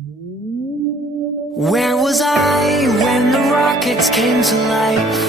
Where was I when the rockets came to life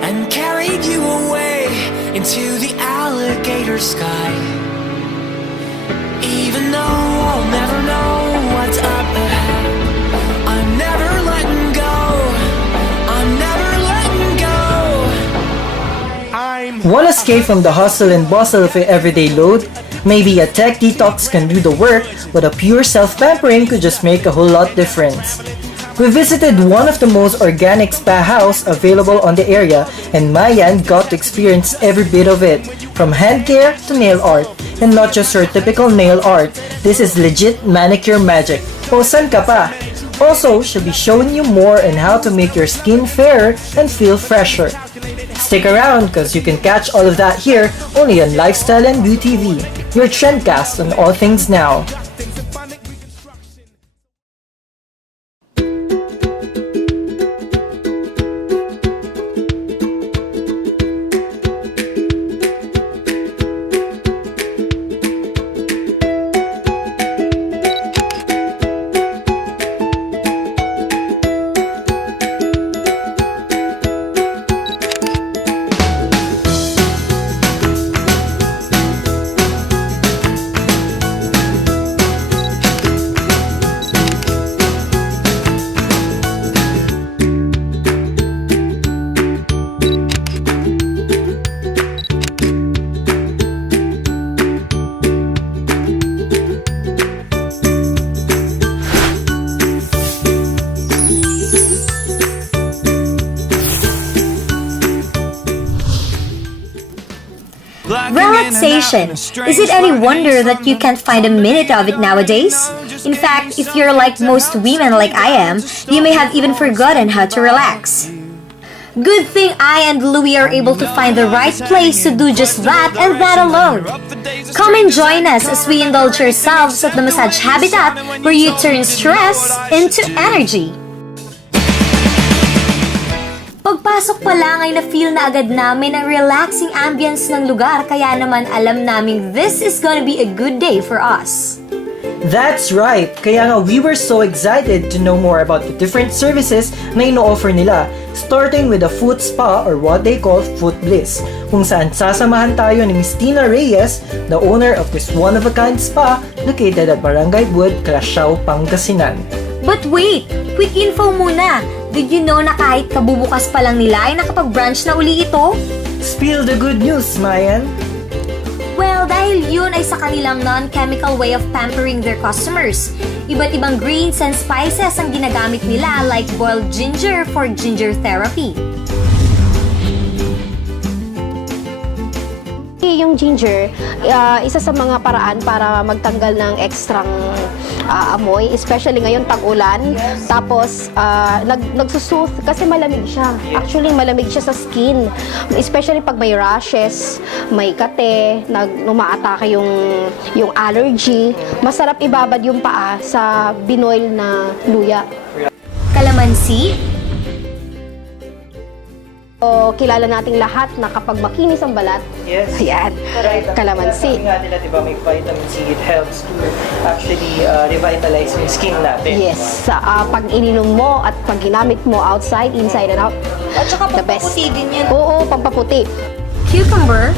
and carried you away into the alligator sky? Even though I'll never know what's up ahead, I'm never letting go, I'm never letting go. Want to escape from the hustle and bustle of your everyday load? Maybe a tech detox can do the work, but a pure self-pampering could just make a whole lot difference. We visited one of the most organic spa house available on the area, and Maian got to experience every bit of it, from hand care to nail art. And not just your typical nail art, this is legit manicure magic. O san ka pa? Also, she'll be showing you more on how to make your skin fairer and feel fresher. Stick around cause you can catch all of that here only on Lifestyle and BeauTV, your trendcast on all things now. Relaxation. Is it any wonder that you can't find a minute of it nowadays? In fact, if you're like most women like I am, you may have even forgotten how to relax. Good thing I and Louie are able to find the right place to do just that and that alone. Come and join us as we indulge ourselves at the massage habitat where you turn stress into energy. Pagpasok pa lang ay na-feel na agad namin ang relaxing ambience ng lugar, kaya naman alam naming this is gonna be a good day for us. That's right! Kaya nga we were so excited to know more about the different services na ino-offer nila, starting with the foot spa or what they call foot bliss, kung saan sasamahan tayo ni Miss Tina Reyes, the owner of this one-of-a-kind spa located at Barangay Wood, Calasiao, Pangasinan. But wait! Quick info muna! Did you know na kahit kabubukas pa lang nila ay nakapag-branch na uli ito? Spill the good news, Maian! Well, dahil yun ay sa kanilang non-chemical way of pampering their customers. Iba't ibang greens and spices ang ginagamit nila, like boiled ginger for ginger therapy. Yung ginger, isa sa mga paraan para magtanggal ng ekstrang amoy, especially ngayon tag-ulan. Tapos nagsusooth kasi malamig siya. Actually malamig siya sa skin, especially pag may rashes, may kate, umaatake yung allergy. Masarap ibabad yung paa sa binoil na luya. Kalamansi. O kilala nating lahat na kapag makinis ang balat, Yes. ayan, kalamansi. Sabi nga nila, diba, may vitamin C, it helps to actually revitalize yung skin natin. Yes, pag ininom mo at pag ginamit mo outside, inside and out, At saka the best. pampaputi din yan. Oo, pampaputi. Cucumber.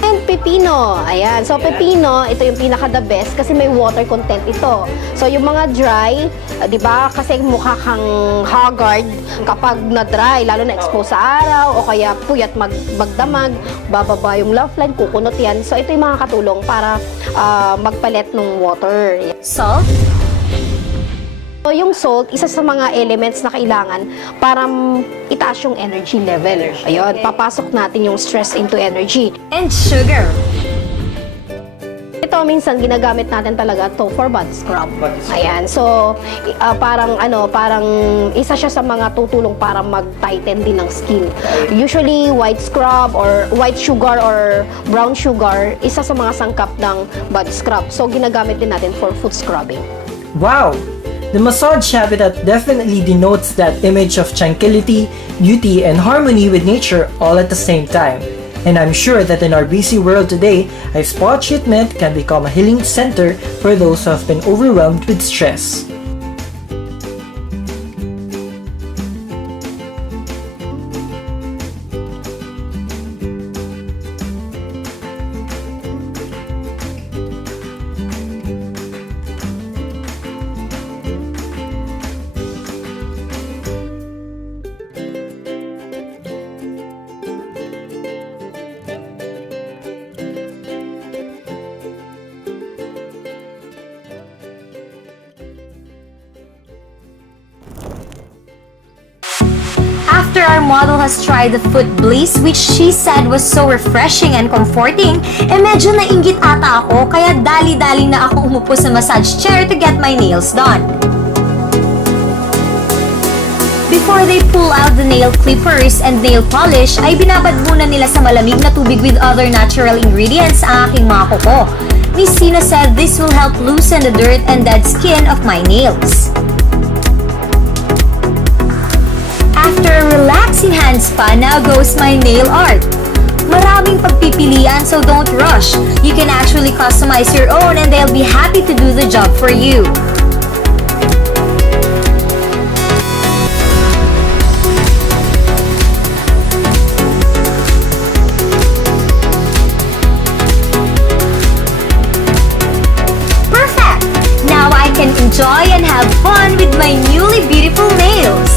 And pepino. Ayan. So, pepino, ito yung pinaka-the best kasi may water content ito. So, yung mga dry, di ba, kasi mukha kang haggard kapag na-dry, lalo na expose sa araw o kaya puyat magdamag, bababa yung love line, kukunot yan. So, ito yung mga katulong para magpalit ng water. Salt. So, yung salt, isa sa mga elements na kailangan para itaas yung energy level. Ayun, papasok natin yung stress into energy. And sugar. Ito, minsan ginagamit natin talaga to for body scrub. Ayan, so parang isa siya sa mga tutulong para mag-tighten din ng skin. Usually, white scrub or white sugar or brown sugar, isa sa mga sangkap ng body scrub. So, ginagamit din natin for foot scrubbing. Wow! The massage habitat definitely denotes that image of tranquility, beauty, and harmony with nature all at the same time. And I'm sure that in our busy world today, a spa treatment can become a healing center for those who have been overwhelmed with stress. After our model has tried the foot bliss, which she said was so refreshing and comforting, medyo nainggit ata ako, kaya dali-dali na ako umupo sa massage chair to get my nails done. Before they pull out the nail clippers and nail polish, ay binabad muna nila sa malamig na tubig with other natural ingredients ang aking mga kuko. Miss Sina said this will help loosen the dirt and dead skin of my nails. After a relaxing hand spa, now goes my nail art. Maraming pagpipilian, so don't rush. You can actually customize your own and they'll be happy to do the job for you. Perfect! Now I can enjoy and have fun with my newly beautiful nails.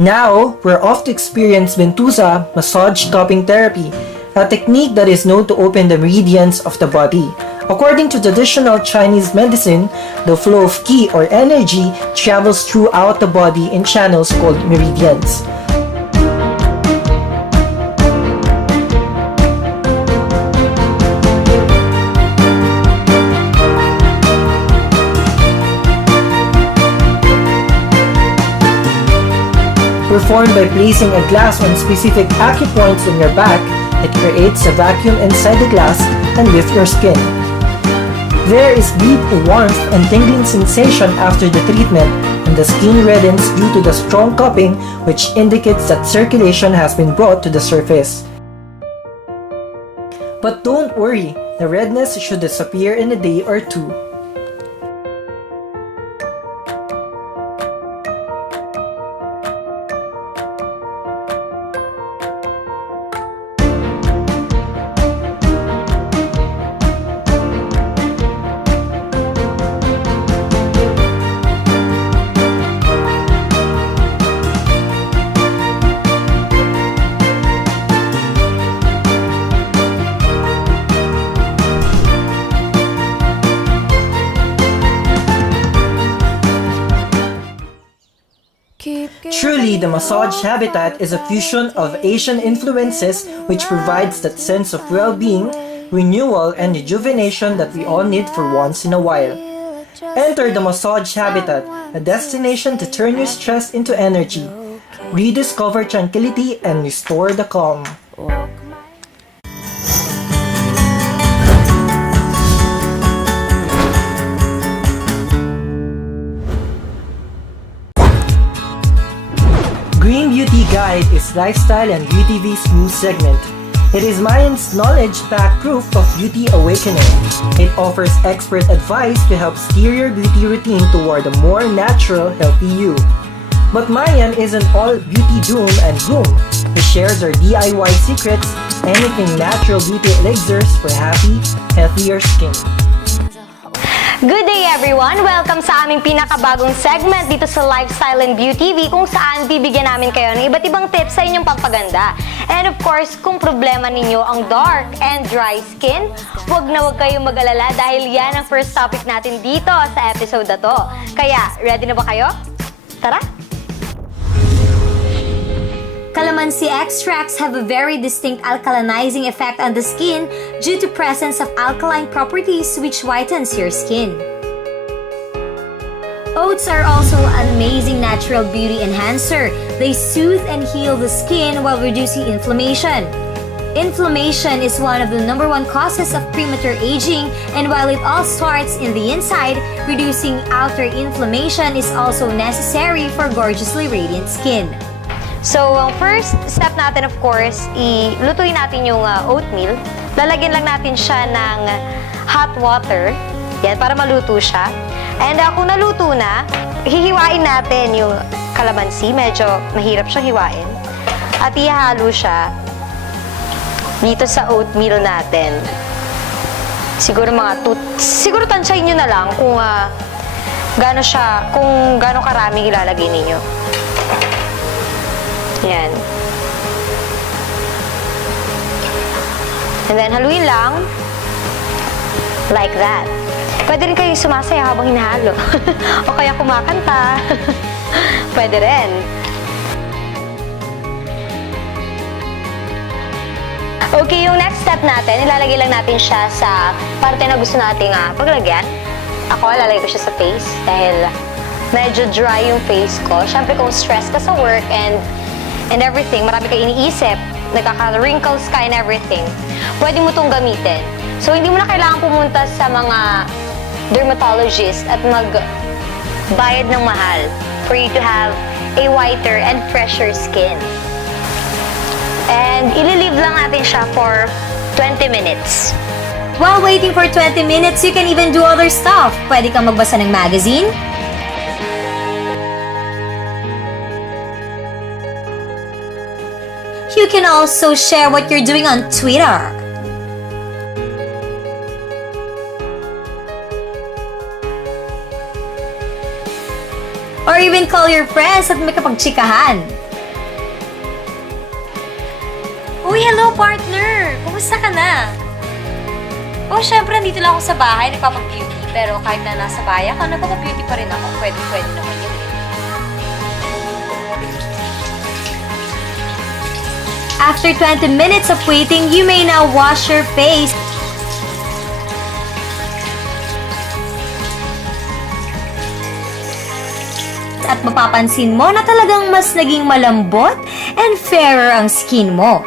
Now, we're off to experience Ventosa massage cupping therapy, a technique that is known to open the meridians of the body. According to traditional Chinese medicine, the flow of qi or energy travels throughout the body in channels called meridians. Performed by placing a glass on specific acupoints on your back, it creates a vacuum inside the glass and with your skin. There is deep warmth and tingling sensation after the treatment, and the skin reddens due to the strong cupping, which indicates that circulation has been brought to the surface. But don't worry, the redness should disappear in a day or two. Truly, the massage habitat is a fusion of Asian influences which provides that sense of well-being, renewal, and rejuvenation that we all need for once in a while. Enter the massage habitat, a destination to turn your stress into energy, rediscover tranquility, and restore the calm. Green Beauty Guide is Lifestyle and BeauTV's new segment. It is Maian's knowledge-packed proof of beauty awakening. It offers expert advice to help steer your beauty routine toward a more natural, healthy you. But Maian isn't all beauty doom and gloom. She shares her DIY secrets, anything natural beauty elixirs for happy, healthier skin. Good day everyone! Welcome sa aming pinakabagong segment dito sa Lifestyle and BeauTV kung saan bibigyan namin kayo ng iba't ibang tips sa inyong pampaganda. And of course, kung problema ninyo ang dark and dry skin, huwag kayong mag-alala dahil yan ang first topic natin dito sa episode na to. Kaya, ready na ba kayo? Tara! Calamansi extracts have a very distinct alkalinizing effect on the skin due to presence of alkaline properties which whitens your skin. Oats are also an amazing natural beauty enhancer. They soothe and heal the skin while reducing inflammation. Inflammation is one of the #1 causes of premature aging, and while it all starts in the inside, reducing outer inflammation is also necessary for gorgeously radiant skin. So, ang first step natin, of course, ilutuin natin yung oatmeal. Lalagyan lang natin siya ng hot water. Yan, para maluto siya. And kung naluto na, hihiwain natin yung kalamansi. Medyo mahirap siyang hiwain. At ihalo siya dito sa oatmeal natin. Siguro siguro tansyahin nyo na lang kung gaano karaming ilalagay ninyo. Yan. And then, haluin lang. Like that. Pwede rin kayong sumasaya habang hinahalo. O kaya kumakanta. Pwede rin. Okay, yung next step natin, ilalagay lang natin siya sa parte na gusto nating paglagyan. Ako, ilalagay ko siya sa face dahil medyo dry yung face ko. Siyempre, kung stress ka sa work and everything, marami ka iniisip, nagkaka-wrinkles ka and everything, pwede mo itong gamitin. So, hindi mo na kailangan pumunta sa mga dermatologist at magbayad ng mahal for you to have a whiter and fresher skin. And ililive lang natin siya for 20 minutes. While waiting for 20 minutes, you can even do other stuff. Pwede kang magbasa ng magazine. You can also share what you're doing on Twitter. Or even call your friends at may kapagchikahan. Uy, hello partner! Kumusta ka na? Oh, syempre, nandito lang ako sa bahay, nagpapag-beauty. Pero kahit na nasa bahay ako, nagpapag-beauty pa rin ako. Pwede naman yun. After 20 minutes of waiting, you may now wash your face. At mapapansin mo na talagang mas naging malambot and fairer ang skin mo.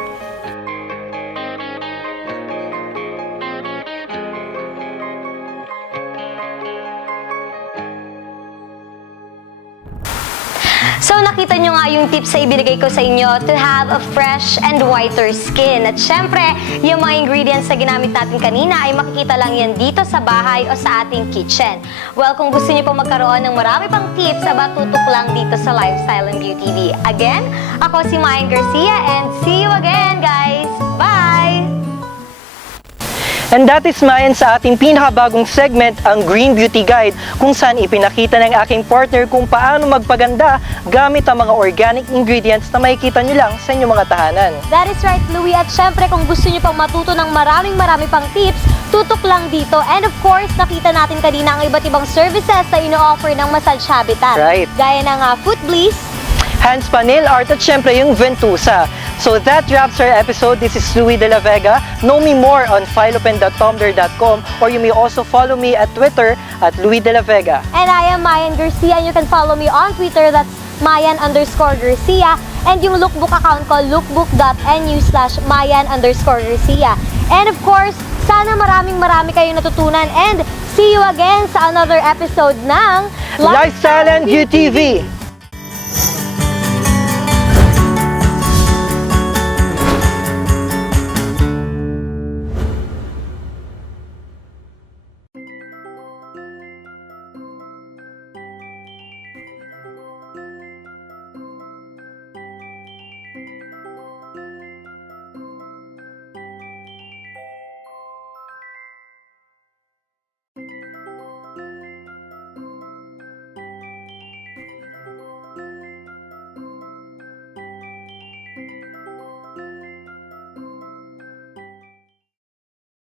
So, nakita nyo nga yung tips na ibinigay ko sa inyo to have a fresh and whiter skin. At syempre, yung mga ingredients na ginamit natin kanina ay makikita lang yan dito sa bahay o sa ating kitchen. Well, kung gusto nyo pong magkaroon ng marami pang tips, tutok lang dito sa Lifestyle BeauTV. Again, ako si Maian Garcia and see you again, guys! Bye! And that is Maian sa ating pinakabagong segment, ang Green Beauty Guide, kung saan ipinakita ng aking partner kung paano magpaganda gamit ang mga organic ingredients na makikita nyo lang sa inyong mga tahanan. That is right, Louie. At syempre, kung gusto nyo pang matuto ng marami pang tips, tutok lang dito. And of course, nakita natin kanina ang iba't ibang services na ino-offer ng Massage Habitat. Right. Gaya ng foot bliss, Hands pa, nail art, at syempre yung Ventusa. So that wraps our episode. This is Louie de la Vega. Know me more on philopen.tumblr.com, or you may also follow me at Twitter at Louie de la Vega. and I am Maian Garcia. And you can follow me on Twitter, that's Maian_Garcia. And yung lookbook account ko, lookbook.nu/Maian_Garcia. And of course, sana marami kayong natutunan. And see you again sa another episode ng Lifestyle BeauTV!